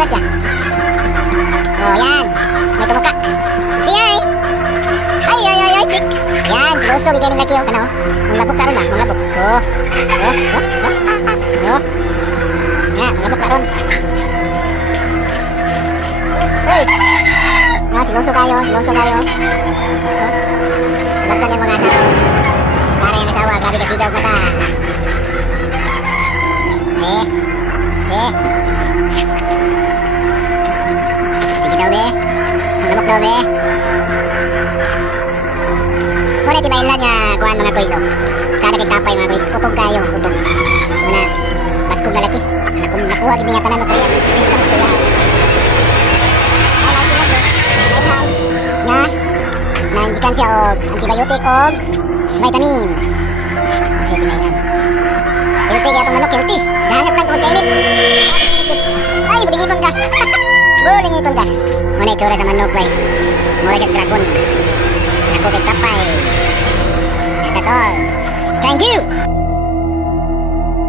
na siya. Oh, yan. May tumuka. Siya eh. Ay, chicks. Yan, silusog. Ikaw yung laki oh. Ano? Manglabok ka ron ah. Manglabok. Oh. Yan, manglabok ka ron. Uy. No, silusog kayo. Oh. Lagtan yung mga asawa. Para yung asawa. Grabe ka sigaw ka ta. Sige daw be. Manglabok daw be. Muna tibaylan nga kuhaan mga boys oh. Sana kay kapay mga boys. Putog kayo. Putog. Muna. Paskog na laki. Nakuha din niya panalo kaya. Nga. Nandikan siya og antibiotic og vitamins. Okay, tibaylan. Healthy kaya itong manok. Healthy. Dahangat lang tumas kainit. Ay, bulingiton ka. Bulingiton ka. Muna itsura sa manok bay. Mura siya dragon. Ako kay kapay. And that's all. Thank you.